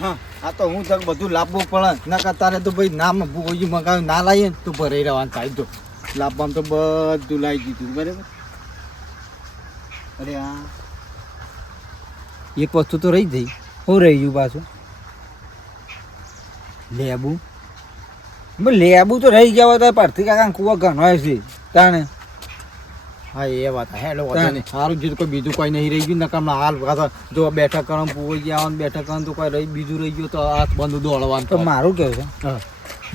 હા આ તો હું તક બધું લાવવું પડે નકર તારે તો ભાઈ નામ ભૂગોજી મગાવી ના લાવીએ ને તું ભરાઈ રહેવાનું થાય તો લાવવામાં તો બધું લાવી દીધું બરાબર. અરે હા એક વસ્તુ તો રહી જઈ. શું રહી ગયું પાછું? લેબુ લેબુ તો રહી ગયા હોય તો પરથી કાકા કુવા ઘણો છે તાણે. હા એ વાત હેલો સારું જીત કોઈ બીજું કોઈ નહીં રહી ગયું નકર હમણાં હાલ પાછા જો બેઠક કરવા પૂરી ગયા બેઠક કરવા તો કોઈ રહી બીજું રહી ગયું તો હાથ બંધ દોડવાનું. તો મારું કેવું છે હા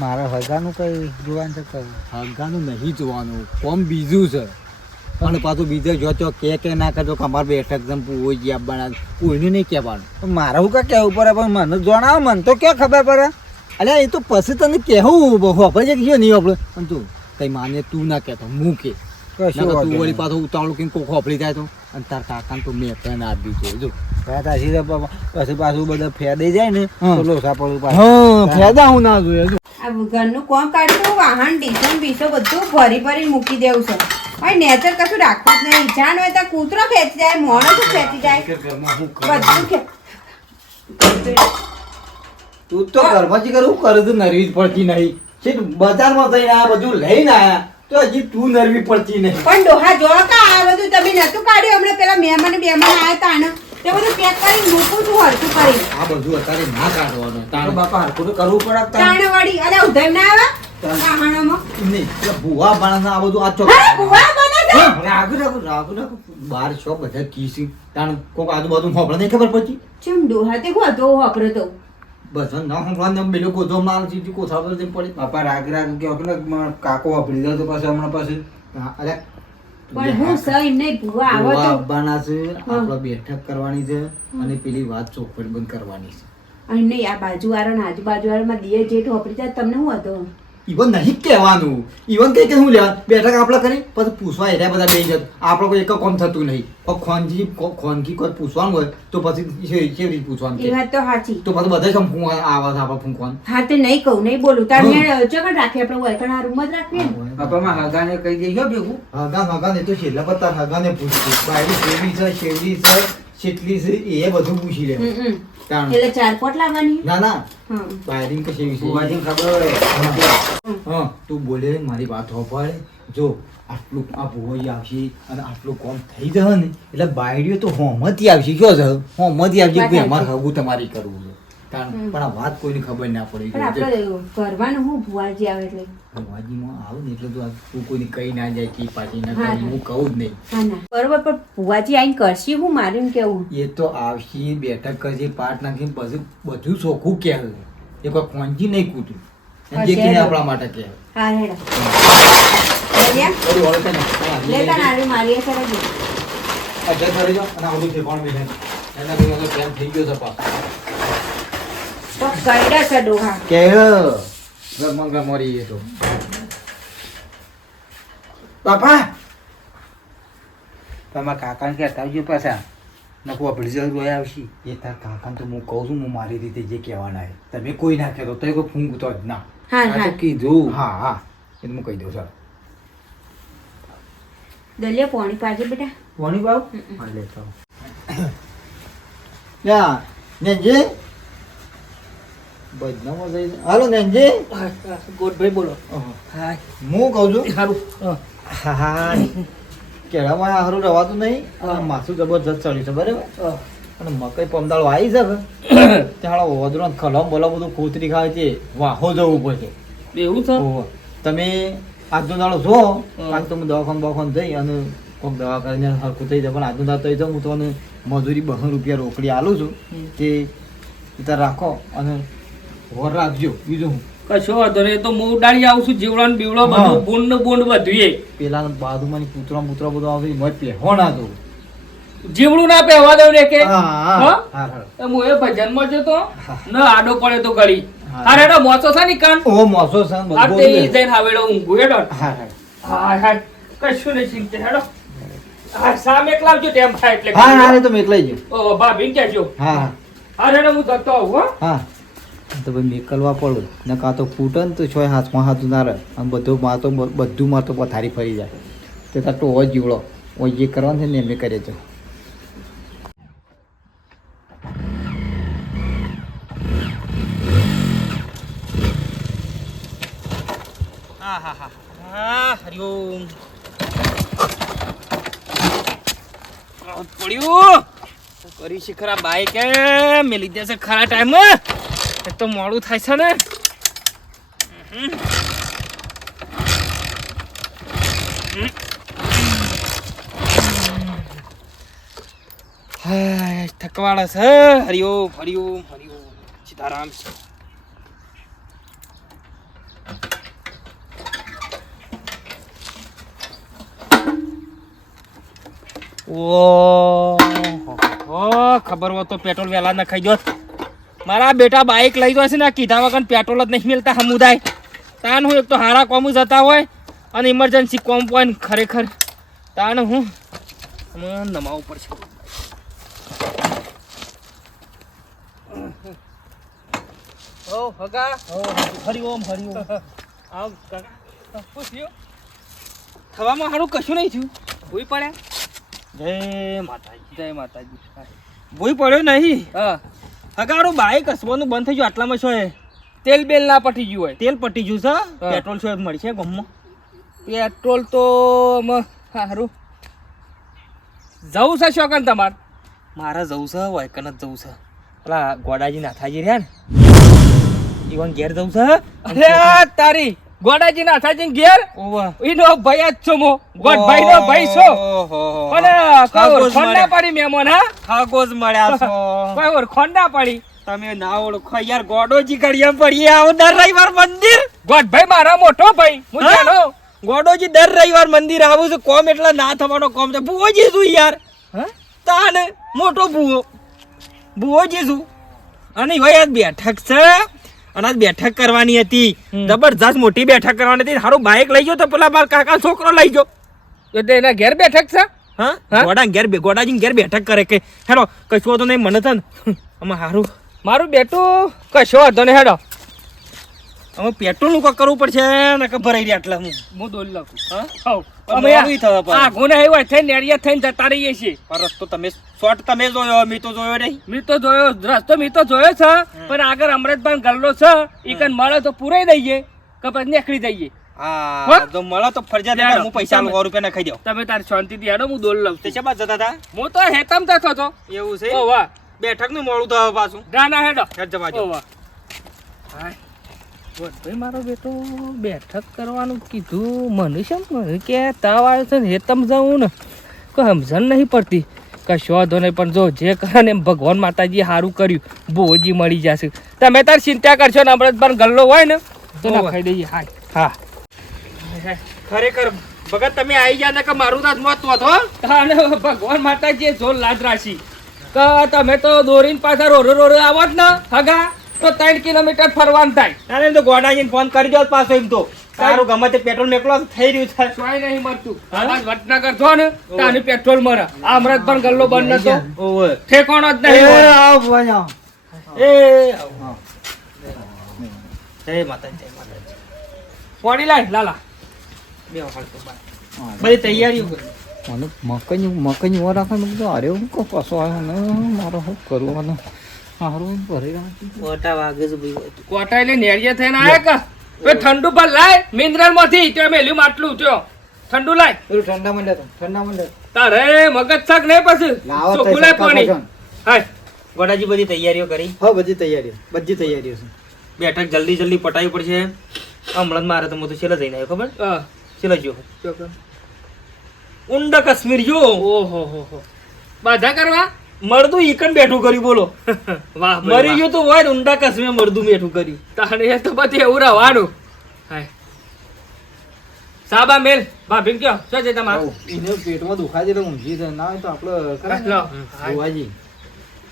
મારે હગાનું કઈ જોવાનું છે કઈ? હગાનું નહીં જોવાનું કોમ બીજું છે અને પાછું બીજે જો કે ના કરજો કે અમારે બેઠક જેમ પૂરી ગયા બના કોઈને નહીં કહેવાનું. તો મારે હું કાંઈ કહેવું પડે પણ મને જણાવો મને તો ક્યાં ખબર પડે. અલ્યા એ તો પછી તને કહેવું આપણે જે કહીએ નહીં આપણે પણ તું કઈ માને તું ના કહેતો હું કે તું વળી પાછું ઉતાવળું કે કોક હોપડી જાય તો અને તાર કાકાને તો મેં પણ આપી દીધું જો પછી પાછું બધા ફેદાઈ જાય ને તો લોસા પડું હા ફેદા હું ના જોઈએ. આ ઘરનું કોમ કાઢતું વાહન ડીસન બીસો બધું ભરી ભરી મૂકી દેવું છે. હવે નેચર કશું રાખવું જ નહીં. જાણ હોય તો કૂતરો ખેંચી જાય માણસ ખેંચી જાય બધું તું તો ઘરમાંથી કરું કરે તો નરવી જ પડતી નહીં છે બજારમાં જઈને આ બધું લઈને આયા તો હજી તું નરવી પડતી નહીં. પણ ડોહા જો કા આ બધું તમે નતું કાઢ્યું હમણાં પેલા મહેમાન આયા તા ને તે બધું પેક કરી મૂકું છું હરખું કરી. આ બધું અત્યારે ના કાઢવાનું તારો બાપા હરખું તો કરવું પડે. તાણે વળી અરે ઉધમ ના આવે વાહણોમાં નહીં ભૂવા બાણા આ બધું આ ચોક હા ભૂવા બને છે. રાખું બાર છો બધા કીસી તાણ કોક આજુબાજુ હોપડા નહીં ખબર પડતી ચમ ડોહા તે ગોતો વાપરો તો બસ ના હોપડા પેલો ગોધો માર સીધી કોથા પર જઈને પડી બાપા રાગ કે કાકો વાપરી દો તો પછી હમણાં પછી અરે પણ હું સહી નહીં ભૂવા આવો તો આવવાના છે આપણે બેઠક કરવાની છે અને પેલી વાત ચોખવટ બંધ કરવાની છે. અને નહીં આ બાજુ વાળો ને આજુબાજુ વાળામાં દિયે જેઠ વાપરી જાય તમને શું હતો ઈવન નહીં કહેવાનું ઈવન કઈ શું લેવાનું બેઠક આપણે કરી પછી પૂછવા એરિયા બધા બે જત આપણે કોઈ એક કોમ થતું નહીં પણ ખોનગી કોઈ પૂછવાનું હોય તો પછી કેવી રીતે પૂછવાનું એ વાત તો સાચી. તો પછી બધા સંફૂ આવા આપણે ફૂંકવાનું. હા તે નહીં કહું નહીં બોલું તાર ચોકડ રાખીએ આપણે વર્કણ આ રૂમ જ રાખીએ ને. બાપામાં હગાને કહી દઈએ ભેગું હગાને તો છેલ્લા પત્તા હગાને પૂછતું બાયડી કેવી છે શેવડી છે કેટલી છે એ બધું પૂછી લે. એટલે 4 પોટ લાવવાની ના ના હા બાયડી કે શેવી છે બુવાજીને ખબર હોય. હા તું બોલે મારી વાત હોપાડે જો આટલું આ ભુવઈ આવશે અને આટલું કોમ થઈ જશે ને એટલે બાયડીઓ તો હોમતી આવશે કયો છે હોમતી આવશે કે અમારે હગું તમારી કરવું છે કારણ પણ આ વાત કોઈને ખબર ના પડી. પણ આપણે કરવાનું હું ભુવાજી આવે એટલે ભુવાજીમાં આવું ને એટલે તો તું કોઈને કહી ના જાય કે પાછી ના કરી હું કહું જ નહીં. હા ના બરોબર પણ ભુવાજી આઈને કરશી હું માર્યું કેવું એ તો આવશે બેઠક કરશે પાઠ નાખીને પછી બધું ચોખ્ખું કહેવું એ કોઈ ખોંજી નહીં કૂતું જે કે આપણા માટે કહે. હા હેડો લેતા ના મારી સર જ અજય કરી દો અને આ બધું ઠેકાણ બી એના બી પ્રેમ થઈ ગયો છે પાછો તો કઈડા છે ડોહા કે ગરમા મરી એ તો બાપા તમારા કાકાને કહેતા આવજો પાછા નકુ આપણી જરૂર હોય આવશે. એ તાર કાકાને તો હું કહું છું હું મારી રીતે જે કહેવાના છે તમે કોઈ ના કહેતો તો કોઈ ફૂંકતો જ ના. હા આ હા તો કીધું હા હા એ હું કહી દઉં સર દલિયા પાણી પાજે બેટા વણી બાબુ હા લેતો યા નેનજી બદનામાં જઈ હાલો નેનજી ગોડભાઈ બોલો. હા હું કહું છું સારું હા હા કેળામાં હારું રવાતું નહીં અને માથું જબરજસ્ત ચડ્યું છે બરાબર અને મકઈ પમદાળો આવી છે ત્યાં વધરો ખલમ બોલો બધું કોતરી ખાય છે વાહો જવું પડશે એવું છે તમે આજનો દાડો જો આજ તો હું દવાખાન જઈ અને કોઈક દવા કરીને હરખું થઈ જાય પણ આજનો દાડો થઈ જાઉં હું તમને મજૂરી 200 રૂપિયા રોકડી આલું છું તે ત્યાં રાખો અને વર રાખજો બીજું હું કશો વાંધો નહીં તો હું ઉડાડી આવું છું જીવડો ને બીવડો બધું બોંડ ને બોંડ બધું પેલા બાજુમાં કૂતરા મૂતરા બધું આવશે મેં પહેવો ના દઉં જીવડું ના પહેવા દઉં ને કે હા હું એ ભજન માં જતો ન આડો પડે તો ગળી અરે એનો મોસો છે ની કાન ઓ મોસો છે આ તે ઈ જઈને હાવેડો ઊંઘું હેડો હા હા હા કશું નહીં ચિંતા હેડો હા સામે એકલાવજો ટેમ થાય એટલે હા હા તો મેકલાઈ ગયો ઓ ભાભી કહેજો હા અરે હું જતો આવું હો હા તો ભાઈ મેકલવા પડું ને કાં તો ફૂટે ને તો છોય હાથમાં હાથું ના રહે અને બધું માં તો પથારી ફરી જાય તે તાર તો હોય જીવડો હોય જે કરવાનું છે ને એમને કરે છે હરિઓમ પડ્યું કરી છે ખરા બાઈક મેલી દેશે ખરા ટાઈમ એક તો મોડું થાય છે ને થકવાડા છે હરિઓમ હરિઓમ હરિઓમ સીતારામ ખબર હોય તો પેટ્રોલ વહેલા ન ખાઈ જોત મારા બેટા બાઈક લઈ જશે ને કીધા વગર પેટ્રોલ જ નહીં મળતા સમુદાય તાન હું એક તો હારા કોમ જતા હોય અને ઇમરજન્સી કોમ પોઈન્ટ ખરેખર તાન હું નમાવું પડશે ઓ હગા હરિઓમ હરિઓમ આવ કાકા શું થયું થવામાં સારું કશું નહીં થયું ભૂઈ પડ્યા જય માતાજી ભૂઈ પડ્યો નહીં હા હગાડું બાઈક હસવાનું બંધ થઈ ગયું આટલામાં શું તેલ બેલ ના પટી ગયું હોય તેલ પટી ગયું છે પેટ્રોલ શું મળશે ગમમાં પેટ્રોલ તો સારું જવું છે શોકન તમારે મારે જવું છે વાયકન જ જવું છે પેલા ગોડાજી નાથાજી રહ્યા ને ઈવન ઘેર જવું છે અરે તારી ગોડાજી નાથાજી ઘેર ઈનો ભાઈ જ છો મો ગોડભાઈ નો ભાઈ છો પણ ખોંડા પડી મેમોન હા ખાગોજ મળ્યા છો કોઈ ઓર ખોંડા પડી તમે ના ઓળખો યાર ગોડોજી ઘડિયા પડી આવો દર રવિવાર મંદિર ગોડભાઈ મારા મોટો ભાઈ હું જાણો ગોડોજી દર રવિવાર મંદિર આવું છું કોમ એટલા ના થવાનો કોમ છે ભુવોજી છું યાર તાને મોટો ભુવોજી છું અને ભાઈ આજ બેઠક છે અને આજ બેઠક કરવાની હતી જબરજસ્ત મોટી બેઠક કરવાની હતી સારું બાઈક લઈ ગયો તો પેલા મારા કાકા છોકરો લઈ ગયો એટલે એના ઘેર બેઠક છે હા ગોડાજી ઘેર બેઠક કરે કે હેડો કશું તો નહીં મને છે ને આમાં સારું મારું બેટું કશો હતો ને હેડો અમે પેટ્રોલ નું કરવું પડશે ને કે ભરાઈ રહ્યા એટલે હું દોડી લખું હા ગુને આવ્યો થઈને નેડિયા થઈને જતા રહીએ છીએ રસ્તો તમે શોર્ટ તમે જોયો મી તો જોયો નહીં મી તો જોયો રસ્તો મી તો જોયો છે પણ આગળ અમૃતભાઈ ગલ્લો છે ઈકન મળે તો પૂરાઈ દઈએ કે પછી નીકળી જઈએ હા તો મળે તો ફરજિયાત હું પૈસા 100 રૂપિયા ના ખાઈ દઉં તમે તારી શાંતિથી હેડો હું દોડ લઉં તે શેમાં જતા હતા હું તો હેતમ જતો હતો એવું છે ઓ વાહ બેઠક નું મોડું થવા પાછું ગાના હેડો હેડ જવા જો વાહ હાય ભાઈ મારો બેટો બેઠક કરવાનું કીધું મને શેમ કે તાવ આવ્યો છે ને હેતમ જાઉં ને કોઈ સમજણ નહીં પડતી કશો વાંધો નહીં પણ જો જે કરે ને ભગવાન માતાજી સારું કર્યું બોજી મળી જશે તમે તાર ચિંતા કરશો ને અમૃતભાઈ ગલ્લો હોય ને તો ના ખાઈ દઈએ હા હા ખરેખર ભગત તમે આવી ગયા ને કે મારું તો મોત હતો અને ભગવાન માતાજીએ જો લાજ રાખી કે તમે તો દોરીને પાછા રોરો આવો જ ને હગા તો 3 કિલોમીટર ફરવાનું થાય અરે તો ગોડાજીને ફોન કરી દો પાછો એમ તો તારું ગમે તે પેટ્રોલ મેકલો થઈ રહ્યું છે સોય નહીં મળતું આજ વટનગર છો ને તાનું પેટ્રોલ મરે અમૃત પણ ગલ્લો બંધ નતો ઓય ઠેકોણો જ નહીં આવ ભણ્યા એ જય માતાજી પોડી લાય લાલા બે વખત બધી તૈયારીઓ મને મકઈ વાર રાખે મેં કીધું અરે હું કશો આવ્યો ને મારે શું કરવાનું સારું ભરી કોટા વાગે છે ભાઈ કોટા એટલે નેરિયા થઈને આયા કા બે ઠંડુ પર લાય મિનરલ માંથી તે મેલ્યું માટલું ત્યો ઠંડુ લાય પેલું ઠંડા માં લે તારે મગજ છક નહીં પછી ચોખુલાય પાણી હાય ગોડાજી બધી તૈયારીઓ કરી હા બધી તૈયારીઓ છે બેઠક જલ્દી પટાવી પડશે હમણાં મારે તો હું તો છેલ્લે જઈને આવ્યો ખબર છેલ્લે જો ઊંડા કાશ્મીર જો ઓહો હો બાધા કરવા મરદું ઈકન બેઠું કર્યું બોલો વાહ મરી ગયું તો હોય ઊંડા કાશ્મીર મરદું બેઠું કર્યું તાણે તો બધી એવું રહેવાનું હાય સાબા મેલ ભાભી કયો શું છે તમારું એને પેટમાં દુખાય છે એટલે ઊંઘી છે ના હોય તો આપણે જોવાજી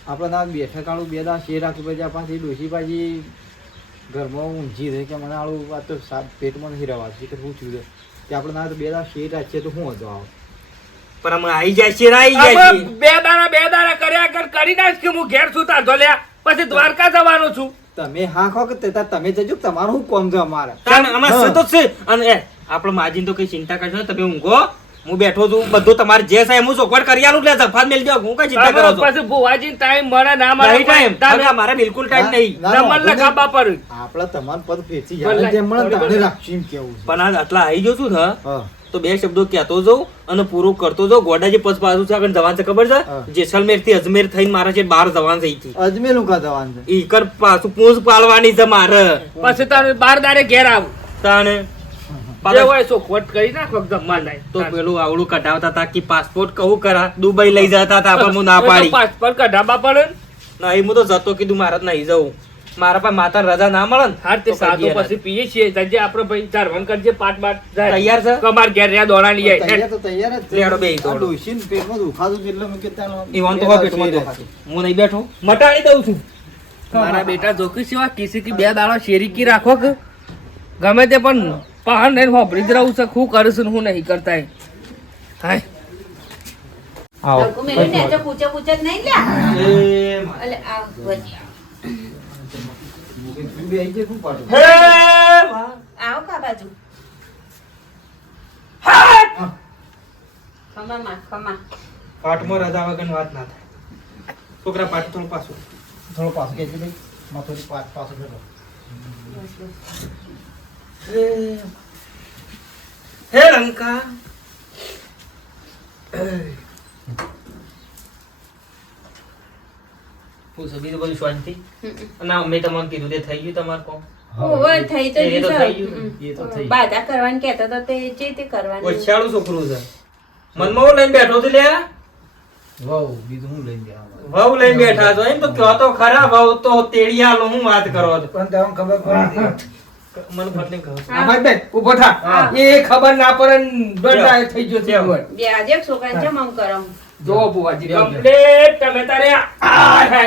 આપણે ના બેઠકાળું બે દા શેર રાખી પછી પાછી ડોસી પાછી ઘરમાં ઊંઘી રહે કે મને આળું વાત તો પેટમાં નથી રવાતું કે શું થયું કે આપણે ના તો બે દા શેર રાખીએ તો શું હતો આવો પણ અમે આવી જાય છે બે દાડા કર્યા કરી નાખ કે હું ઘેર સુતા ધોલ્યા પછી દ્વારકા જવાનો છું તમે હા ખો કે તમે જજો તમારું શું કોમ છે અમારે આપણે માજીને તો કઈ ચિંતા કરશો તમે ઊંઘો હું બેઠો છું બધું તમારે જે છે હું ચોખવટ કરી આલું એટલે જફાત મેલ દો હું કઈ ચિંતા કરો છો પછી ભુવાજી ટાઈમ મળે ના મળે નહીં ટાઈમ હવે મારે બિલકુલ ટાઈમ નહીં ના, ના, નંબર લખાવવા પર આપણા તમામ પદ ફેંચી જાય જેમ મળે ને તાણે રાખશું એમ કેવું છે. પણ આ આટલા આવી ગયો છું ને હા. તો બે શબ્દો કહેતો જાઉં અને પૂરું કરતો જાઉં ગોડાજી પછ પાછું છે આગળ જવાન છે ખબર છે હા. જેસલમેર થી અજમેર થઈને મારા છે 12 જવાન છે અહીંથી. અજમેર નું કાઢવાનું છે. ઈ કર પાછું પૂંછ પાલવાની છે મારે પછી તારે 12 દાડે ઘેર આવું તાણે જે હોય ચોખવટ કરી નાખો જમવા નહીં તો પેલું આવડું કઢાવતા હતા કે પાસપોર્ટ કહું કરા દુબઈ લઈ જતા હતા પણ હું ના પાડી પાસપોર્ટ કઢાવવા પડે ને. નહીં હું તો જતો કીધું મારે નહીં જવું મારા પાસે માતા રજા ના મળે ને હા તે તો સાદું કહીએ પછી પીએ છીએ જજે આપણે ભાઈ ચારવણ કરજે પાટ બાટ જાય. તૈયાર છે? કમાર ઘેર રહ્યા દોડા લઈ જાય તૈયાર તો તૈયાર જ છે. લેડો બેહી તો. આ ડોશીને પેટમાં દુખાતું છે એટલે મેં કીધું ચાલો ઈવન તો પેટમાં દુખાતું. હું નહીં બેઠો મટાડી દઉં છું મારા બેટા જોકી સિવા કિસી કી બે દાડો શેરીકી રાખો કે ગમે તે પણ પહાડ નહીં હોભરી જ રહું છે શું કરું છું ને હું નહીં કરતા એ. હાય લોકો મેલું નેચર પૂછે પૂછે જ નહીં લ્યા. એ મા- અલે આ ભુવાજી. તું બેહી જાય શું પાડું? હે મા- આવો કા બાજુ ખમા માં ખમા. પાઠમાં રજા વગર વાત ના થાય છોકરા પાઠ થોડું પાછું થોડો પાછો ખેંચી દઈ. માથોથી પાછો ફેરવો. હે લંકા પૂછો બીજું બધું શાંતિ ના મેં તમને કીધું તે થઈ ગયું તમારે કોમ ઓવર થઈ તો એ તો ગયું થઈ છે. ગયું. એ તો થઈ બાધા કરવાની કહેતા હતા તે જે તે કરવાની. ઓછાળું છોકરું છે મનમાં હું લઈને બેઠો છું લ્યા વાવ બીજું હું લઈને ગયા વહુ લઈને બેઠા છો એમ તો કહો તો ખરા વહુ તો તેડિયા લો હું વાત કરો છો પણ તમને ખબર પડી મને ફટલે કહો છો. આ ભાઈ બેન ઉભો થા હા. એ ખબર ના પડે ને દોડતા થઈ ગયો છે જીવન. બે આજે છોકરાને કેમ આમ કરો? જો બુવાજી જો, જો. કમ્પ્લીટ તમે તારે આ હે.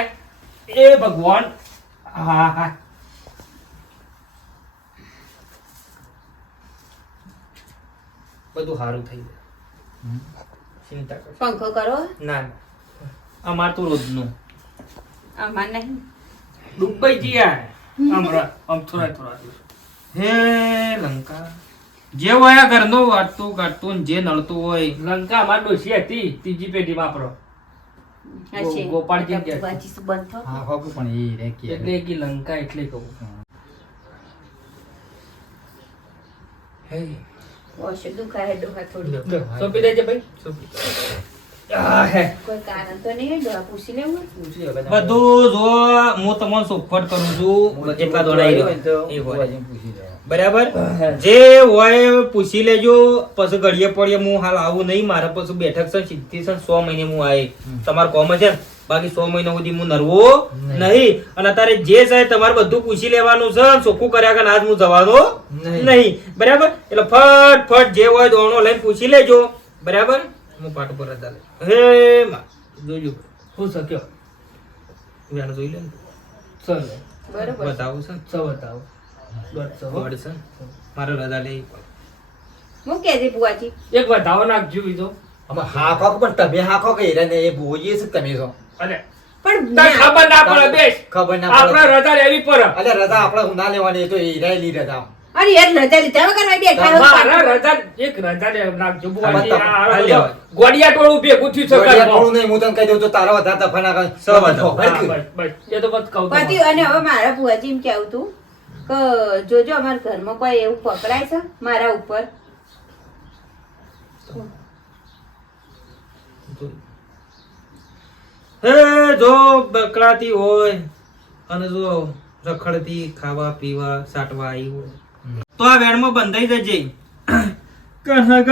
એ ભગવાન હા હા બધું સારું થઈ જાય ચિંતા કરો પંખો કરો ના ના અમાર તો રોજનું અમાર નહીં. દુબઈ જીયા હમણાં આમ થોડા થોડા હે લંકા જે હોય આ ઘરનો વાટતું કાઢતું ને જે નડતું હોય લંકા માં ડોસી હતી ત્રીજી પેઢી વાપરો હશે. ગોપાળજી કે. ભુવાજી શું બંધ થો? હા હોક પણ એ રે કે એટલે કે લંકા એટલે કહું હે ઓછું દુખાય ડોહા થોડું. સોંપી દેજે ભાઈ આ હે કોઈ કારણ તો નહીં ડોહા પૂછી લેવું. બધું જો હું તમને ચોખવટ કરું છું એટલા દોડાઈ રહ્યો એ હોય. પૂછી લેવા. બરાબર જે હોય પૂછી લેજો પછી ઘડીએ પડીએ હું હાલ આવું નહીં મારા પછી બેઠક છે સીધી છે 100 મહિને હું આય તમારે કોમ છે ને બાકી 100 મહિના સુધી હું નરવો નહીં અને અત્યારે જે છે તમારે બધું પૂછી લેવાનું છે ચોખ્ખું કર્યા કે આજ હું જવાનો નહીં બરાબર એટલે ફટ જે હોય દોણો લઈને પૂછી લેજો બરાબર હું પાટ પર જ ચાલે હે માં જોજો હું શક્યો વેણ જોઈ લે ને. ચલો બરોબર. બતાવું છે સો બતાવો દોઢસો. ગોળ છે મારે રજા લઈ હું કહેતી ભુવાજી એક વધાવો નાખજો બીજો અમે હાકો પણ તમે હાકો કે રે ને એ ભોજી છે તમે છો અરે પણ તને ખબર ના પડે બેસ ખબર ના આપણે પડે રજા લેવી પડે અલે રજા આપણે હું ના લેવાની એ તો એ રહેલી રજા અરે યાર રજા લીધા વગર ભાઈ બેઠા હોય મારા પાછળ. રજા એક રજા લે નાખજો બુવાજી. તમે આ આ બધો લેવાય. ગોડિયા ટોળું ભેગું થયું છે થોડું ઘરમાં. નહીં હું તને કહી દઉં તો તારા વધારે તફા ના કરે સો વધારે. હા, બસ, બસ. એ તો બસ કહું પતિ તમને. અને હવે મારા ભુવાજી એમ કેવું તું કે જોજો અમારા ઘરમાં કોઈ એવું પકડાય છે મારા ઉપર. હે જો બકરાતી હોય અને જો રખડતી ખાવા પીવા સાટવા આવી હોય તો આ વેણમાં બંધાઈ જજે કનગ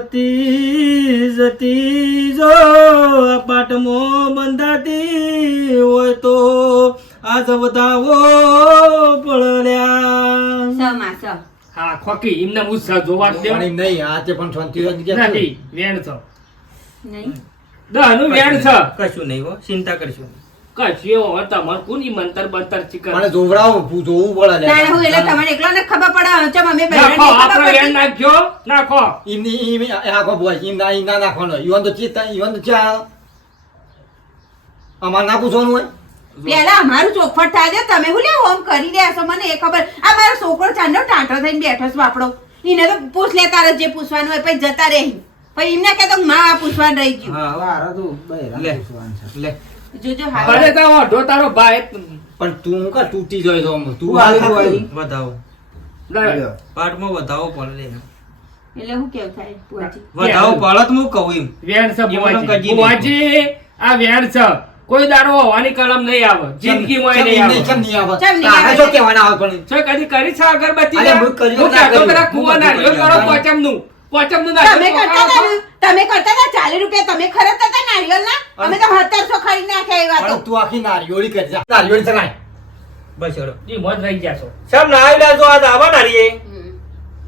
આવતી જતી જો પાટમાં બંધાતી હોય તો આજ વધાવો પડ્યા સમા સમ. હા ખોકી એમને ઉત્સાહ જોવા જ દેવો. પણ એમ નહીં આ તે પણ શાંતિ રાખી જાય. નથી વેણ છો નહીં દહનું વેણ છે કશું નહીં હો ચિંતા કરશું કશું એવું હોય તમારે કોની મંતર બંતર ચિકન મને જોવડાવું જોવું પડે તારે હું એટલે તમને એકલાને ખબર પડે ચમ અમે નાખો બહેરાને આપણે ખબર વેણ પડતી. નાખજો નાખો એમની આખો બોય એમ ના નાખવાનો ઈવન તો ચેતા ઈવન તો ચા અમાર ના પૂછવાનું હોય પેલા અમારું ચોખવટ થાય છે તમે હું લે હોમ કરી રહ્યા છો મને એ ખબર આ મારો છોકરો ચાંદો ટાંટો થઈને બેઠો છે બાપડો એને તો પૂછ લે તારે જે પૂછવાનું હોય પછી જતા રહી પછી એમને કે તો માં આ પૂછવાનું રહી ગયું હા હવે આરા તો બહેરા લે. પૂછવાનું છે. લે જોજો ભલે તો ઓઢો તારો ભાઈ પણ તું કા તૂટી જાય તો આમ? તું તું હાલી જોવાય. વધાવો લે. પાટમાં વધાવો પડે એટલે હું કેવું થાય પુઆજી વધાવો પડે તો હું કહું એમ. વેણ છે એમાં બુવાજી. કજી નહીં. બુવાજી, આ વેણ છે કોઈ દાડો હોવાની કલમ નહીં આવે જિંદગીમાં ય નહીં આવે કેમ નહીં આવે? કેમ નહીં તારે આવે? જો કહેવાના આવે પણ છો કદી કરી છે અગરબત્તી અરે ને? હું કર્યું હું ના કહેતો કર્યું. પેલા કૂવા હું નારિયેળ કર્યું. કરો પોચમનું નારિયેળ તમે કરતા ખાઓ. હતા ને? તમે કરતા હતા 40 રૂપિયા તમે ખરીદતા હતા નારિયેળના? અમે તો 1700 ખરીદ નાખ્યા એ વાતો પણ તું આખી નારિયોળી કરી જા. નારિયોળી ચલાય. બસ હેડો. જી મોજ રહી ગયા છો સાહેબ ના આવી લેજો આજ આવા નારીએ હમ.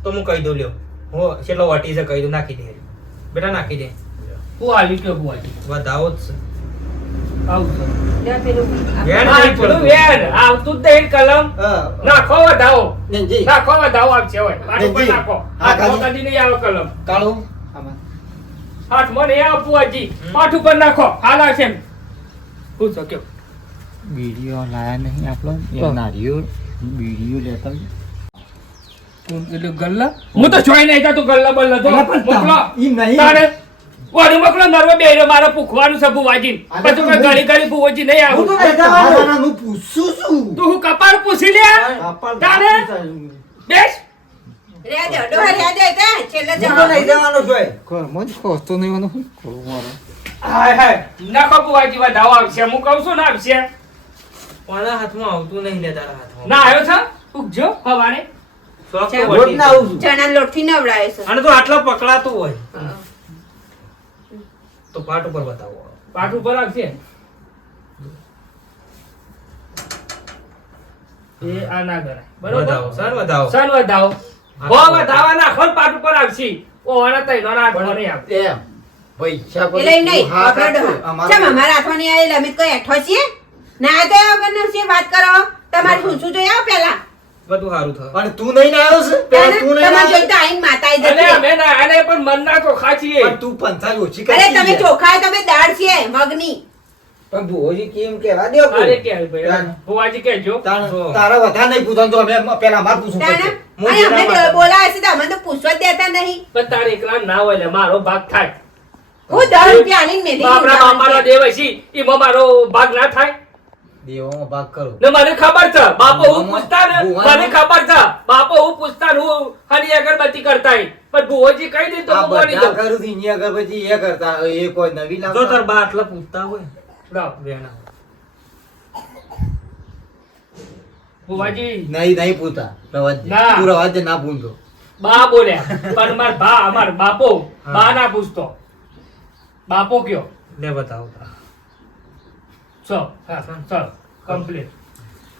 તો હું કહી દઉં લ્યો હું છેલ્લો વાટી છે કહી દઉં નાખી દે બેટા નાખી દે હું આવી ગયો બુવાજી વધાવો જ છે આવું છે લે પેલું વેણ આ નહીં પેલું પડતું. વેણ આવતું જ નહીં કલમ હા. નાખો વધાવો નેનજી, નાખો વધાવો આવશે હોય પાટું પર નેનજી. નાખો હા, હાથમાં કાજી. કદી નહીં આવે કલમ કાળું. આમાં. હાથમાં નહીં આવે બુવાજી પાટું પર નાખો હાલ આવશે એમ હું છો કયો વિડીયો લાયા નહીં આપણો તો. એ નારિયેળ વિડીયો લેતા એટલે ગલ્લા હું તો જોઈ નહીં જાતો ગલ્લા બલ્લા તો અલા, પણ મોકલો ઈ નહીં. તારે વાડી મોકલો નરવો બેરો મારે પૂખવાનું છે ભુવાજી અરે પછી કોઈ પણ ગળી ગળી ભુવાજી નહીં હું તો આવું તમારા હું પૂછું છું. તું હું કપાળ પૂછી લે આપણ તારે? બેસ રે દે ડોહા રે દે તે છેલ્લે હું તો નહીં જવાનું જવાનો છું. ઘરમાં જ ખોસતો નહીં મને શું કરું મારે હાય હાય નાખો ભુવાજી વધાવો આવશે હું કહું છું ને આવશે કોના હાથમાં આવતું નહીં લે તારા હાથમાં ના આવ્યો છે ઉગજો હવારે શોખ તો ચાલ. વટી રોજ ના આવું છું. ચણા લોટથી નવડાવે છે અને તો આટલો પકડાતું હોય તો પાટ ઉપર બતાવો પાઠ ઉપર આવશે એ આ ના કરાય વધાવો બરોબર સર વધાવો સન વધાવો હો વધાવા નાખો ને પાઠ ઉપર આવશે ઓ આના તઈ નોના હાથમાં નહીં આવે એમ. પૈસા બધું એટલે નહીં હા, આપણા સાચું. ડોહા ચમ અમારા હાથમાં નહીં આવેલ અમે કોઈ એઠો છીએ ના તો વગરનો છે વાત કરો તમારે પૂછવું જોઈએ આવો પહેલા બધું સારું થાય અને તું નહીં ના આવ્યો છે? પેલા તું નહીં તમારે આવ્યો? જોઈ તો આઈને માતાએ અને જતી અમે ના આને પણ મનના ચોખા છીએ પણ તું પંચાય ઓછી અરે કરતી તમે યાર. ચોખા તમે દાળ છે મગની પણ ભુવોજી કેમ કહેવા દો અરે કે ભાઈ તાન. ભુવાજી કહેજો તાણ- તારા વધારે નહીં પૂછવાનું તો અમે પેલા અમારે પૂછવું તાણે પડશે. અને અમે બોલાવે છે તો અમે તો પૂછવા જ દેતા નહીં પણ તારે એકલા ના હોય એટલે મારો ભાગ થાય હું 10 રૂપિયા આલીને મેલી આપણા દીધા બાપાનો મને. દેવ છે એમાં મારો ભાગ ના થાય દેવામાં ભાગ કરો. ને મને ખબર છે બાપો હું પૂછતા ને ભુવાનો- મને ખબર છે બાપો હું પૂછતા ને હું હરી અગરબત્તી કરતા હોય. પણ ભુવોજી કહી દે તો આ હું બોલી બધા દઉં કરું છું, અહીંયા અગરબત્તી એ કરતા હોય, એ કોઈ નવી જો લાવતા. તાર બા આટલા પૂછતા હોય લાવ, વેણા ભુવાજી નહીં નહીં પૂછતા. રવા દે. ના. તું રવા દે, ના પૂછતો. બા બોલ્યા પણ માર બા અમાર બાપો હા. બા ના પૂછતો બાપો કયો લે બતાવો ચો હા ચલ કમ્પ્લીટ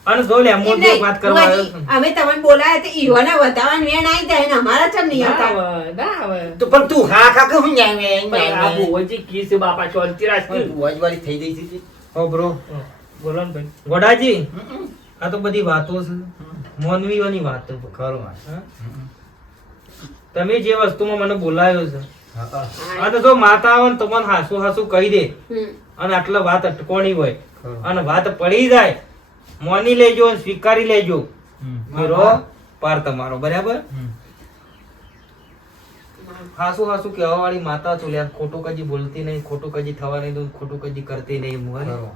અને જો લે એમ મોટી નહીં, વાત કરવા આવ્યો ભુવાજી, છું. અમે તમને બોલાયા તો ઈહોને વધાવાને વેણ આઈ જાય ને અમારા ચમ નહીં ના આવતા આવે, ના આવે. તો પણ તું હા ખા કે હું ન્યાય ન્યાય પણ આ ન્યાય. ભુવોજી કી છે બાપા ચોલતી રાખી તું અજવાળી થઈ ગઈ છે. હો બ્રો બોલો ને ભાઈ ગોડાજી આ તો બધી વાતો છે મોનવીઓની વાતો ખરું વાત. હા? તમે જે વસ્તુમાં મને બોલાયો છે હા, હા. અને જો માતા આવે ને તો મને હાસુ હાસુ કહી દે હમ. અને આટલા વાત અટકોણી હોય ખરું. અને વાત પડી જાય મોની લેજો અને સ્વીકારી લેજો હમ. મેરો પાર તમારો બરાબર હમ. હાસુ હાસુ કહેવા વાળી માતા છો લ્યા ખોટું કજી બોલતી નહીં ખોટું કજી થવા નહીં દઉં ખોટું કજી કરતી નહીં મુહે ખરું.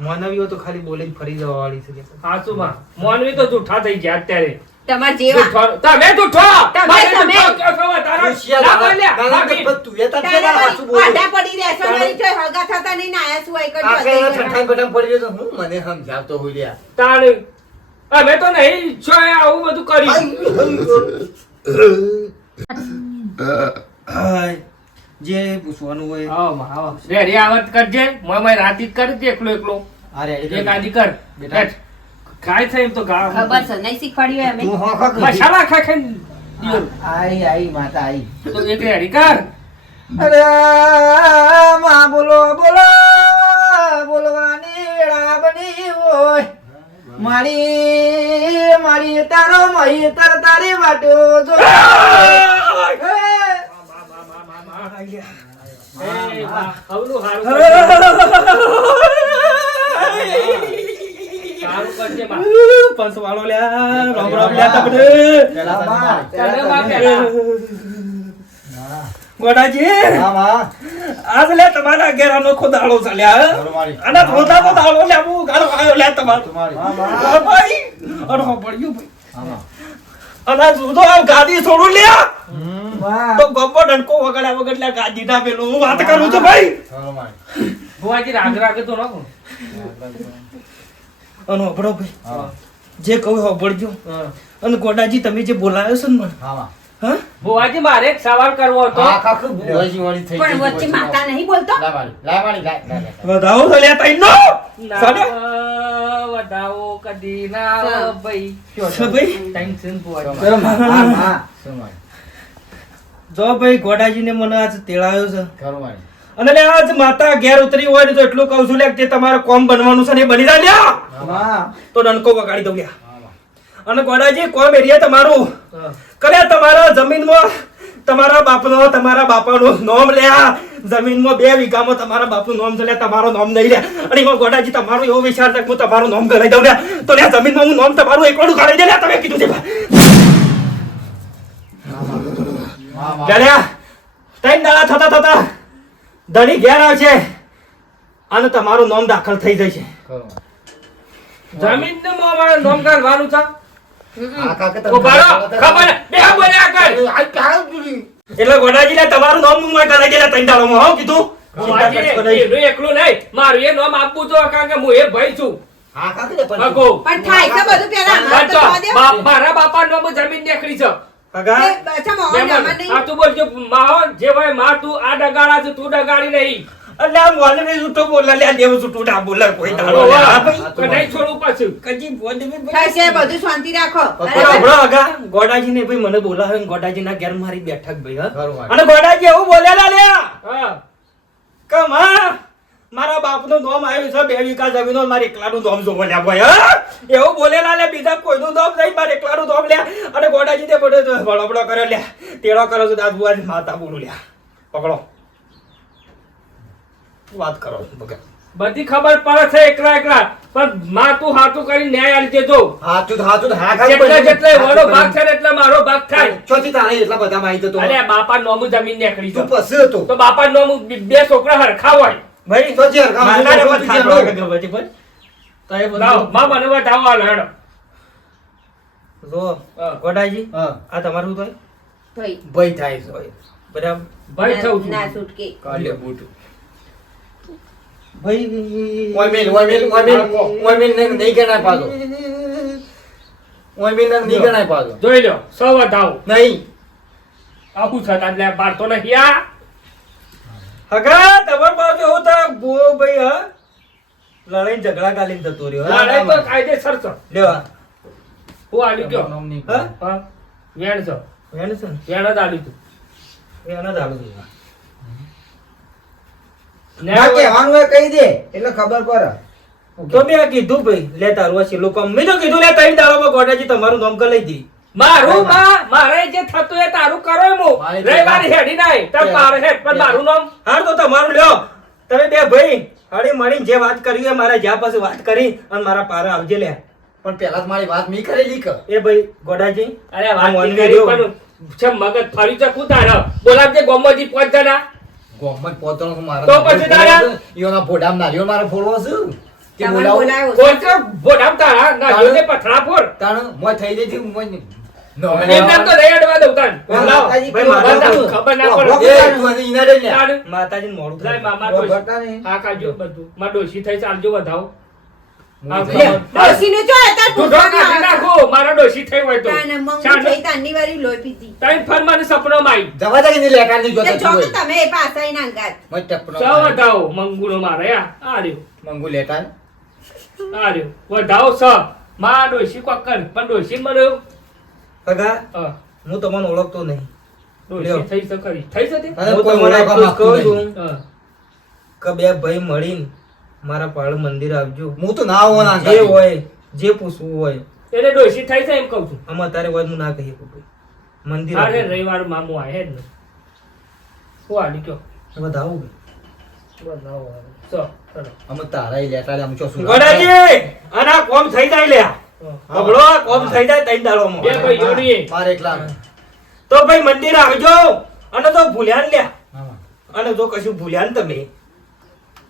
માનવીઓ તો ખાલી બોલીને ફરી જવા વાળી છે હાચુમાં મોનવી તો જૂઠા થઈ ગયા અત્યારે તમાર જેવા જૂઠો- તમે જૂઠો તમે- મને તમે. જૂઠો કહો છો, તારા- તું શિયા ના દાદા- બોલ્યા, દાદા ભાભી. તો તું એ તાર તારે પેલા હાચું બોલે. વાંઢા પડી રહ્યા છો, મારી જોઈ હગા થતા નહીં ને આયા શું હોય કરી આખે એના બતાવી ઠઠાઈ બઠાઈ પડી રહ્યો તો હું મને સમજાવતો હોય લ્યા. તારે અમે તો નહીં છો આવું બધું કર્યું હાય. જે પૂછવાનું હોય આવો રેડી આવત કરજે મોય રાતી જ કરી દે એકલો એકલો આ રેડી એક આદી કર બેટા. બેટા ખાય છે એમ તો ગા ખબર છે નહીં શીખવાડ્યું હોય અમે તું હા ખા કીધી. મસાલા ખાઈ ખાઈને દિયો. આઈ આઈ માતા આઈ તો એક રેડી કર અરે માં બોલો બોલો બોલવાની વેળા બની હોય મારી મારી તારો મહી તર તારી વાટો જો એ બા, હવલું હારું કરજે. સારું કરજે બા. પંચવાળો લ્યા રામ રામ લ્યા તમને પેલા તારી ચાલે બા પેલા. ગોડાજી હા માં આજ લે તમારા ઘેર અનોખો દાડો ચાલ્યા ખરું મારી અને રોતા તો દાડો લે હું ગાળો આવ્યો લે તમારો તમારી હા ભાઈ અડહો પડ્યું ભાઈ હા માં અને જુદો આ ગાદી છોડું લ્યા વાહ તો ગપ્પો ડંકો વગડ્યા વગડ લ્યા ગાદી ના પેલું હું વાત કરું છું ભાઈ ખરું મારી ભુવાજી રાગ રાગે તો રાખો. અને હોભળો ભાઈ હા જે કહું હોભળજો હા. અને ગોડાજી તમે જે બોલાયો છે ને મને હા માં હા ભુવાજી મારે એક સવાલ કરવો હતો. આ કાકુ બોલાજી વાળી થઈ પણ વચ્ચે માતા નહીં બોલતો લાય વાળી વધાવો તો લ્યા તઈ નો સાડે ના વધાવો કદી ના હા. ભાઈ. છે ભાઈ ટેન્શન ભુવાજી. ચલો હા હા શું મારી જો ભાઈ ગોડાજીને મને આજ તેડાયો છે ખરું મારી અને લે આજ માતા ઘેર ઉતરી હોય ને તો એટલું કહું છું લે કે તમારે કોમ બનવાનું છે ને એ બની જાય લ્યા હા તો ડંકો વગાડી દઉં લ્યા હા માં અને ગોડાજી કોમ એરિયા તમારું હા. કલ્યા તમારા જમીનમાં તમારા બાપાનું નામ લ્યા જમીનમાં 2 વીઘામાં તમારા બાપનું નામ છે લ્યા તમારું નામ નહીં લ્યા અને એમાં ગોડાજી તમારું એવો વિચાર છે કે હું તમારું નામ કરાવી દઉં લ્યા તો લ્યા જમીનમાં હું નામ તમારું એકલું કાઢી દે લ્યા તમે કીધું છે હા માં લ્યા 3 દાડા થતા ધણી ઘેર આવશે અને તમારું નામ દાખલ થઈ જશે ખરું મારી જમીનનું અમારે નોમ કાઢવાનું છે. આ કાકા ઓ બાળો, ખબર બે બોલ્યા કર. આ કાળ પૂરી એટલે ગોડાજી લે તમારું નામ હું કરાવી દે 3 દાડામાં હો કીધું ભુવાજી, એનું એકલું નહીં, મારું એ નામ આપવું તો કારણ કે હું એ ભાઈ છું. આ કાકા પણ અગો. પણ થાય છે બધું પેલા અમારે તો થવા દે. મારા બાપા નામ જમીન નીકળી છે. કાકા એ અચ્છા મોહન મહેમાન, અમાર નહીં. આ તું બોલજો માહો જે હોય માં તું આ ડગાડા છે તું ડગાડી નહીં. એટલે આ મોલે ને જૂઠો બોલે લે દેવ જૂઠું ના બોલે કોઈ દાડો લે હા ભાઈ કઢાઈ છોડું પાછું. કજી બોલે બે થાય છે બધું શાંતિ રાખો પણ બરાબર? હમણાં આગા ગોડાજી ને ભાઈ મને બોલાવે ને ગોડાજીના ઘેર મારી બેઠક ભાઈ હા ખરું મારી અને ગોડાજી એવું બોલેલા લે હા. કે માં મારા બાપનું નામ આવ્યું છે 2 વીઘા જમીનો મારે એકલાનું નામ જો બોલ્યા ભાઈ હા એવું બોલેલા લે બીજા કોઈનું નામ નહીં મારે એકલાનું નામ લે અને ગોડાજી તે બધો બળબડો કર્યો લે તેડો કરો છો દાદ બુઆજી માતા બોલું લે પકડો વાત કરો બગા બધી ખબર પડે છે એકલા એકલા પણ માં તું હાથું કરી ન્યાય આલી દેજો. હાચું હા જેટલા જેટલા વડો ભાગ છે ને એટલા મારો ભાગ થાય. ચોથી તારે એટલા બધા માહિતી તો અરે બાપા નોમું જમીન નીકળી છે તું પછી હતો તો બાપા નોમું બે છોકરા હરખા હોય. ભાઈ તો જે હરખા માતાને તો પણ જે થાક હરખા. લાગે ભાઈ ભાઈ તો એ લાવો, બધું માં મને બતાવો હાલ હેડો. જો હા. ગોડાજી હા આ તમારું તો ભાઈ ભય થાય છે બરાબર ભાઈ થઉં છું. ના છૂટકે કાલે બૂટ ભાઈ ઓય મેલ નહીં ગણાય પાછો ઓય મેલ નહીં ગણાય પાછો જોઈ લો સૌ બતાવો નહીં આવું છતાં લે બાર તો નહીં આ હગા તમાર બાજુ એવું તો બો ભાઈ હા લડાઈ ઝઘડા ગાલીને જતો રહ્યો હા? લડાઈ તો કાયદેસર છે. લ્યો હું આલ્યું કયો હા હા વેણ છે વેણ છે ને વેણ જ આલ્યું તું. વેણ જ આલું છું. ના કહેવાનું હોય કહી દે એટલે ખબર પડે તો મેં આ કીધું ભાઈ લે તારું આ છેલ્લું કામ મેં તો કીધું લે 3 દાડામાં ગોડાજી તમારું નામ કરી લઈ દી મારું માં મારે જે થતું એ તારું કરો એમ હું. મારી રવિવારે હેડી નાય તાર પાર હેડ પણ મારું નામ હાર તો તમારું લ્યો તમે બે ભાઈ હળી મળીને જે વાત કરી હોય મારા જ્યાં પાસે વાત કરી અને મારા પારા આવજે લે પણ પેલા મારી વાત મી કરેલી કે એ ભાઈ ગોડાજી અરે આ વાત મોનવી કરી રહ્યો. પણ છે મગજ ફરી ચકું તારા બોલાવજે ગોમોજી 5 જણા ગોમત પોતણો મારા તો પછી તારા? ઈઓના ફોડામ નાલ્યો મારો ફોડવો છું કે તમને બોલાવો બોલાયો છે. બોલજો બોલાવ તારા ના જોને પથરા ફોર તાણ મોય થઈ જઈ હતી મોય નો એમ નામ તો નહીં અડવા દઉં તાન બોલાવો. માતાજી ભાઈ, માતાજી ખબર ના ઓ, પડે એ તું અને ઈના રે લ્યા તાન માતાજીને મોડું લાય થાય. મામા બહુ ડોશી. ભરતા નહીં. હા કાજો બધું માં ડોશી થઈ ચાલજો વધાવો હું હા, જઈ- ખબર. ડોશીનું જો અત્યારે તું પૂછવા કાઢી ના આવે. નાખો મારા ડોશી થઈ હોય તો તાને મંગુ ચાલો. થઈ તાનની વારી લોહી પીધી. તારી ફર મને સપનો માં આવી જવા દે કે ની લેકાર ની તે જોતા જો તું કે તમે એ પાછા ઈ નાંગાત. મોય ટપનો સૌ વધાવો મંગુનો મારે આ રહ્યો મંગુ લેતા આ રહ્યો વધાવો સ માં ડોશી કોક કર પણ ડોશી મને હગા હા, હું તમને ઓળખતો નહીં ડોશી લ્યો. થઈ છે ખરી થઈ છે તે? અને હું કોઈ તમને ઓળખવા એટલું જ માંગતું કહું નહીં. છું હા. કે બે ભાઈ મળીને મારા પાળ મંદિર આવજો હું તો ના આવો ના જે હોય જે પૂછવું હોય એટલે ડોશી થઈ છે એમ કહું છું આમાં અત્યારે હોય હું ના કહીએ કોઈ મંદિર હારે આવજો. રવિવાર મામું આહે જ ને હું આલી કયો વધાવું બનાવો ચો ચલો અમે તારા લેટા આમ ચોસું ગોડાજી અને આ કોમ થઈ જાય લ્યા બબડો કોમ થઈ જાય તઈ દાડોમાં બે ભાઈ જોડી મારે એકલા તો ભાઈ મંદિર આવજો અને તો ભૂલ્યા ને લ્યા અને જો કશું ભૂલ્યા ને તમે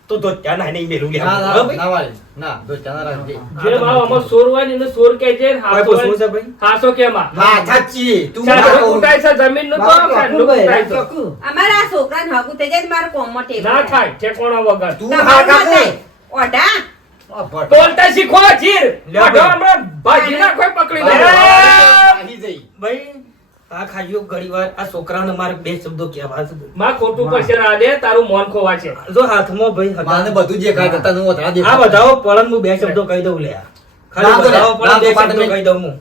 તો ધોત્યા ના નહીં મેલું ના લ્યા ના ના વાળી ના દો ચાના રાખજે જે મારો અમાર સોર હોય ને એને સોર કહે છે ને ભાઈ પૂછવું છે ભાઈ હાસો કેમાં હા સાચી તું ચાલો કુટાય છે જમીન નું તો ચાલો કુટાય છે અમારા છોકરાને હગું થઈ જાય તો મારું કોમમાં ટેકો ના થાય ઠેકોણા વગર તું હા કાકે ઓઢા બોલતા શીખો ચીર લ્યો પાડો ભાઈ. હમણાં ભાજી ના કોઈ પકડી લે આવી જઈ ભાઈ આ ખાજો ઘડીવાર આ છોકરાને મારે બે શબ્દો કહેવા છે માં ખોટું પડશે ના દે તારું મોન ખોવા છે જો હાથમાં ભાઈ હતા. માને બધું જે ખાય તતા નું ઓતરા આ દેખાય બધાઓ પળન હું બે શબ્દો કહી દઉં લ્યા ખાલી નામ તો લે, બધાઓ પળન નામ બે તો પાટણ શબ્દો મેં. કહી દઉં હું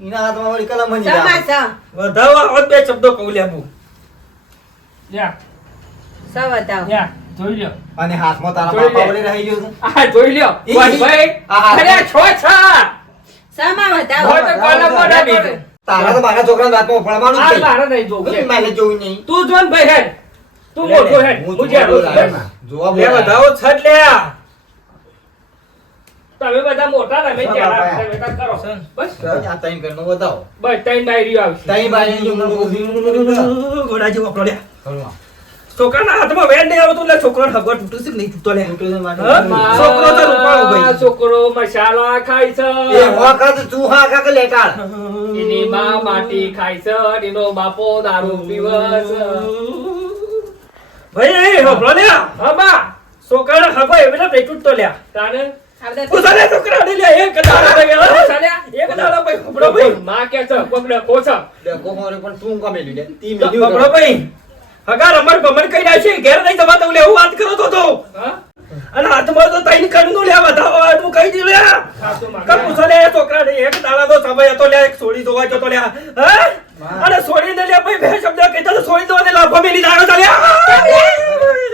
ઈના હાથમાં વળી કલમ જ સમા નહીં સ બધાઓ આ બે શબ્દો કહું લ્યા હું લ્યા બતાવો લ્યા જોઈ લ્યો અને હાથમાં તારા જોઈ લે. બાપા વળી રહી ગયો છે આ જોઈ લ્યો ઈ. ભાઈ આહા. અરે છો છા સમા હોય બતાવો તો કોલમ માં ના પડે. તારા તો મારા છોકરાના વાતમાં પડવાનું આ જ મારે નહીં જોવું નહીં મારે જોવું નહીં તું જો ને ભાઈ હેડ તું લે, લે. મોટો હેડ હું હું જ્યાં જોવા રોજ બોલાય. જોવા લે બોલાય. બધાઓ છટ લ્યા તમે બધા મોટા તમે હા, જ્યાં બાપા. તમે તાર કરો સર. બસ આ ત્રણ ઘરનો બતાવો બસ ત્રણ ડાયરીઓ આવશે તઈ બાઈ ગોડાજી વાપરો લ્યા કરવા છોકરાના હાથમાં વેણ નહીં આવતું એટલે છોકરાનો હગવા તૂટું છે કે નહીં તૂટતો લ્યા છોકરો મારે હા? છોકરો તો રૂપાળો ભાઈ. છોકરો મસાલા ખાય છે એ વખત તું હા કાકે લેટાડ એની માં માટી ખાય છે એનો બાપો દારૂ પીવે છે ભાઈ વાપરો લ્યા હા બા છોકરાનો હગવો એવી રીતે તૂટતો લ્યા તાને આ બધા ઉસાલે છોકરાને લ્યા એક દાડો ભાઈ હા? ચાલ્યા એક દાડો ભાઈ વાપરો ભાઈ માં કે છે કોક ડખો છે ડેકો મારે પણ તું કા મેલી લે તી વાપરો મેલી ભાઈ હગા રમણ ભમણ કઈ નાખી ઘેર નહીં જવા દઉં લે એવું વાત કરો તો હા અને હાથમાં તો તૈન કણનું લે બતાવો હું કહી દીધું લે ખાતું માં. કર પૂછો લે છોકરાને એક દાડા તો સમય હતો લે એક સોડી ધોવા જતો લે હા અને સોડીને લે ભાઈ બે શબ્દ કીધા તો સોડી ધોવાને લાફો મેલી દાડો ચાલ્યા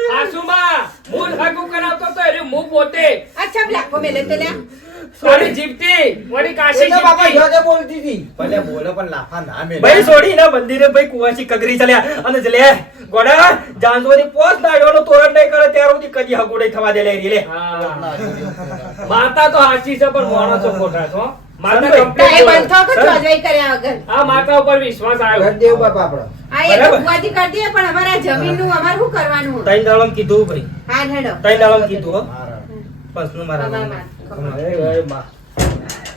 સાસુમાં મૂળ હાગું કરાવતો તો એ હું પોતે અચ્છા બ્લેકો મેલે તો લ્યા સોરી જીપતી વળી કાશી એના બાપા જીપતી જોજે બોલતી હતી ભલે બોલે પણ લાફા ના મેલે ભાઈ સોડીના મંદિરે ભાઈ કુવાસી કગરી ચાલ્યા અને જ લે ગોડા જાનવરી પોત દાડવાનો તોરણ નહીં કરે ત્યાર સુધી કદી હગુડે થવા દે લે રી લે હા માતા તો સાચી છે પણ માણસો ખોટા છો માતા તા એ complete બંધ થો કે બોલે. ચોજવાઈ કર્યા વગર આ માતા ઉપર વિશ્વાસ આવ્યો દેવ બાપા આપડે આ એ તો બરાબર. ભુવાજી કરી દે પણ અમારા જમીનનું અમારે શું કરવાનું તૈન દાડમ કીધું ભાઈ હા હેડો તૈન દાડમ કીધું હો પસનું મારા અમારા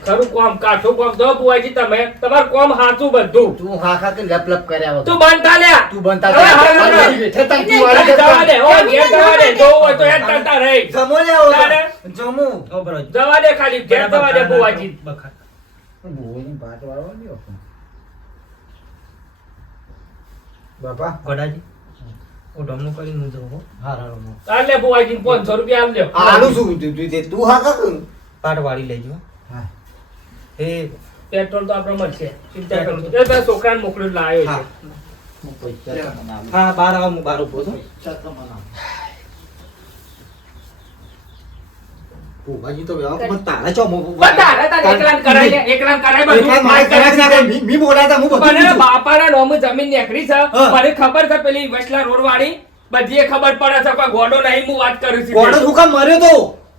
ખરું કોમ કાઠું કોમ દો બુઆજી તમે તમાર કોમ હાચું બધું તું હા કાકે લપ લપ કર્યા વગર તું બનતા લ્યા તું બનતા હવે હાલ જા. હાલ. બેઠે તક તું નહીં, વાળી જવા દે જતા. ઓ ઘેર જવા દે જોવું હોય તો હેડ કરતા રહી જમો લે આવો તો. તારે? જમો ઓ બરો જવા દે ખાલી ઘેર જવા દે બુઆજી બખા ભૂની ભાત વાળો નહીં બાપા ગોડાજી ઓ ડમનું કરીને હું જઉં હો હા રાણો તારલે બુઆજી 500 રૂપિયા આપજો આનું શું તું હા કાકે પાટ વાળી લેજો હા એ પેટ્રોલ તો આપણે મળશે ચિંતા કરતો એ તારા છોકરાને મોકલીને લાવ્યો હા. છે હું પૈસા બનાવું હા બાર આવો હું બાર ઉભો છું ભૂપાજી તો વ્યવહાર પણ તારા ચો મો બતા તારે એકલાન કરાય લે એકલાન કરાય બધું એકલા મારે કરાય છે કે મી બોલાતા હું બધું મને કીધું. બાપાના નોમ જમીન નેકરી છે હા. મને ખબર છે પેલી વસલા રોડ વાળી બધી ખબર પડે છે કોઈ ગોડો નહીં હું વાત કરું છું કોણ શું કામ મર્યો તો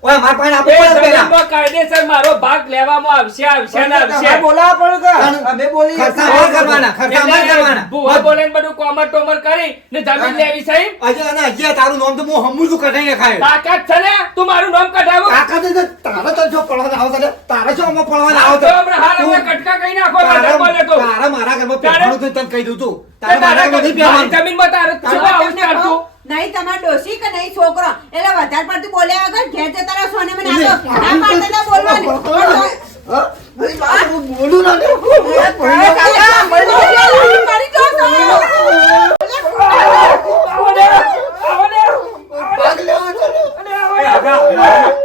ઓય માર પાસે એ આપો પેલા જમીનમાં કાયદેસર મારો ભાગ લેવામાં આવશે આવશે ને આવશે બોલાવા પડે અમે બોલી ખર્ચા અમાર કરવાના ખર્ચા અમાર કરવાના ભૂવા બોલે ને બધું કોમર ટોમર કરી ને જમીન લેવી છે એમ? અજે અને અજે તારું નામ તો હું હમું છું કઢાઈને ખાય તાકાત છે ને તું મારું નામ કઢાવો કાકા તો તારા તો જો પડવાના આવો તને તારા જો અમે પડવાના આ આવો તો હમણાં હાલ હમણાં કટકા કઈ નાખો વધારે બોલે તો તારા મારા ઘરમાં તારે- પહેરવાનું તો તને કહી દઉં તું તે તારા મારા તારા ઘરમાંથી મારી પહેરવાનું. જમીનમાં તારે શું આવું છે કરતું? નહીં તમાર ડોશી કે નહીં છોકરો એટલે વધારે પડતું બોલ્યા વગર ઘેર જતા રહો સોને મને આ તો ના પાડતા તા બોલવાની હા? મારી વાત હું બોલું ના દે. કાકા, મરી જાઓ છો. આવો ને, આવો ને. ભાગ લેવો છે ને. એ આગા,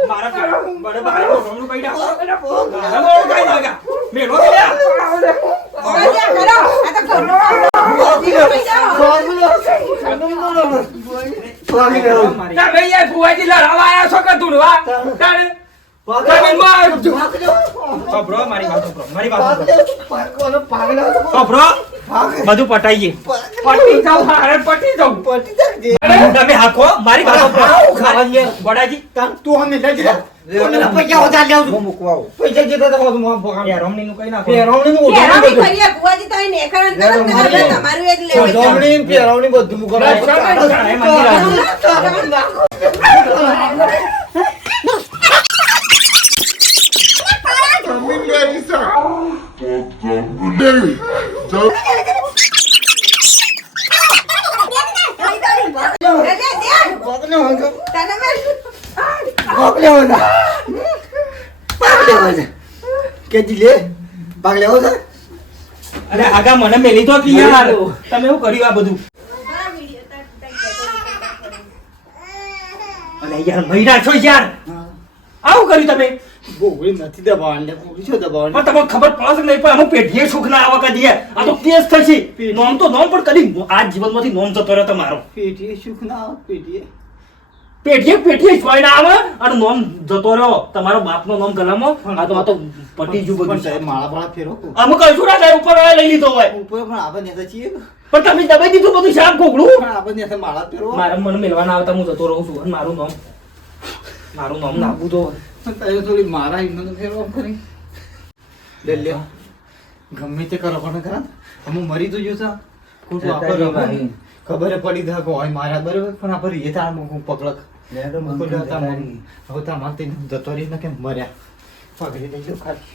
મારા ઘરે બડે બહાર ડમનું કઈ નાખો ડમનું કઈ નાખા મેલો કે લ્યા બોલ્યા કરો. આ તો ઘરનો મરી જાઓ. ભાગ લેવો છે. ભાગ લેવો. તમે યાર ભુવાજી લડાવા આયા છો કે ધૂળવા? તારે ભાગ લેવો. જમીનમાં ભાગ લેવો. ખબરો મારી વાત ખબરો મારી વાત ભાગ ખબરો લેવો. ભાગ લેવો. ભાગ લેવો. ખબરો બધું પટાઈએ પટી જાવ હારે પટી જાવ પટી જાય અરે, તમે હાકો મારી વાતો આવું ખાવા દે. ગોડાજી તું અમે લઈ જા તું પૈસા વધારે લેવું હું મૂકવા આવું. પૈસા જેતા તો હું ભગાડ યાર રોમની નું કઈ નાખો પેરવણી નું કેરાણી કરીએ બુઆજી તો અહીં નેકરણ કરો ને હવે તમારું એ જ લેવું છે. પેરવણી પેરવણી બધું બસ, ચાલો, ચાલો, એ મંદિર આવ્યું. એટલે દે. પગલે વાંધો તને મેં પગલે વાંધો પગલે વાંધો કેજી લે પગલે વાંધો અરે આગા મને મેલી તો કી યાર તમે શું કર્યું આ બધું અરે યાર મહિના છો યાર આવું કર્યું તમે ગોગળી નથી દબાવવાની લે ગોગળી શું દબાવવાની પણ તમને ખબર પડે કે નહીં પણ અમુક પેઢીએ સુખ ના આવા કદી આ તો કેસ થશે નોમ તો નોમ પણ કદી આ જીવનમાંથી નોમ જતો રહ્યો તમારો પેટીએ સુખ ના આવે પેટીએ પેઢીએ કોઈ ના આવે અને નોમ જતો રહ્યો તમારો બાપનો નોમ ગલામાં આ તો પટી જુ બધું પણ સાહેબ માળા બાળા ફેરો અમુક કશું ના થાય ઉપર વાળા લઈ લીધો હોય ઉપર પણ આપણે નેતા છીએ પણ તમે દબાઈ દીધું બધું શાક ગોગળું પણ આપણે નેતા માળા ફેરો મારા મને મેળવા ના આવતા હું જતો રહું છું અને મારું નામ નાખવું તો તારે થોડી મારા હિંમત ફેરવા કરી લે લે ગમે તે કરો પણ ખરા અમે મરી તો જોતા ખોટું આપણે મારી. ખબર પડી દે કે હોય મારા બરાબર પણ આપણે એ તાર મુકું પકડક લે તો મંદિર હવે તાર મારી. હવે તાર માથે જતો રહી ને કે મર્યા પકડી લઈ લો ખાલી